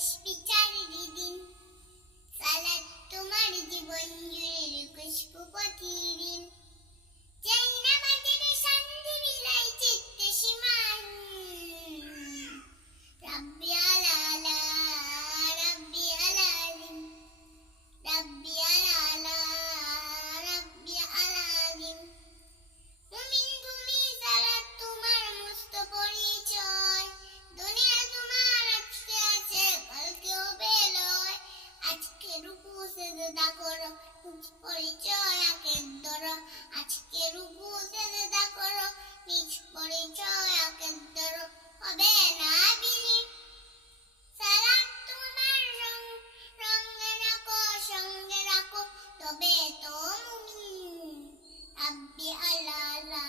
তসবিহ চারিদিন, সালাত তোমার জীবন জুড়ে খুশবু প্রতিদিন। চাই নামাজের শান্তি বিলাই চিত্তে সীমান, রাব্বি আলা আলা রাব্বি আলাজিম, রাব্বি আলা আলা রাব্বি আলাজিম। মুমিন তুমি সালাত তোমার মস্ত পরিচয়, দুনিয়া তোমার আজকে আছে কালকে হবে লয়। আজকে রুকু সেজদা করো নিজ পরিচয় আঁকের ধরো, আজকে রুকু সেজদা করো নিজ পরিচয় আঁকের ধরো, হবে না বিলীন। সালাত তোমার সঙ্গে রাখো তবে তো মুমিন, রাব্বি আলা আলা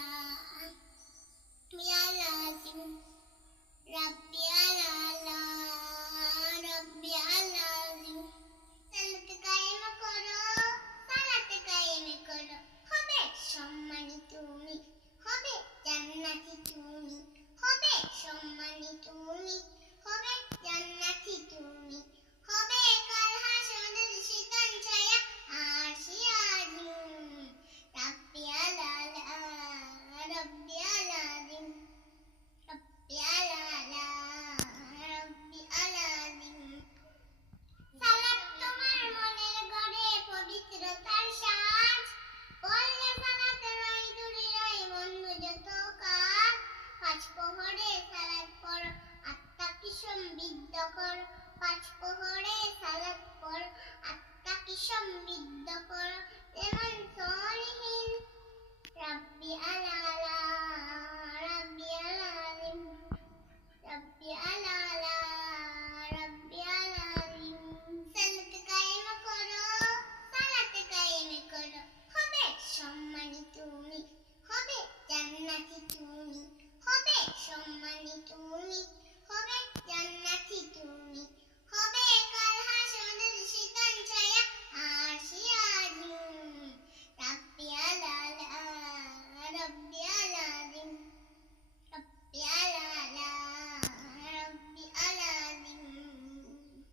রাব্বি আলাজিম, রাব্বি আলা আলা রাব্বি আলাজিম। সালাতে কায়েম করো, হবে সম্মানী তুমি, হবে জান্নাতি তুমি, হবে সম্মানী তুমি, হবে জান্নাতি তুমি, হবে কাল হাসরের শীতল ছায়া আরশে আজিম, রাব্বি আলা আলা রাব্বি আলাজিম, রাব্বি আলা আলা রাব্বি আলাজিম। সালাত তোমার মনের ঘরে পবিত্রতার সাজ, পড়লে সালাত রয় দূরে রয় বন্ধু যত কাজ। পাঁচ প্রহরে সালাত পড়ো আত্মাকে সমৃদ্ধ করো, পাঁচ প্রহরে সালাত পড়ো আত্মাকে সমৃদ্ধ করো, যেমন সলিহীন। রাব্বি আলা আলা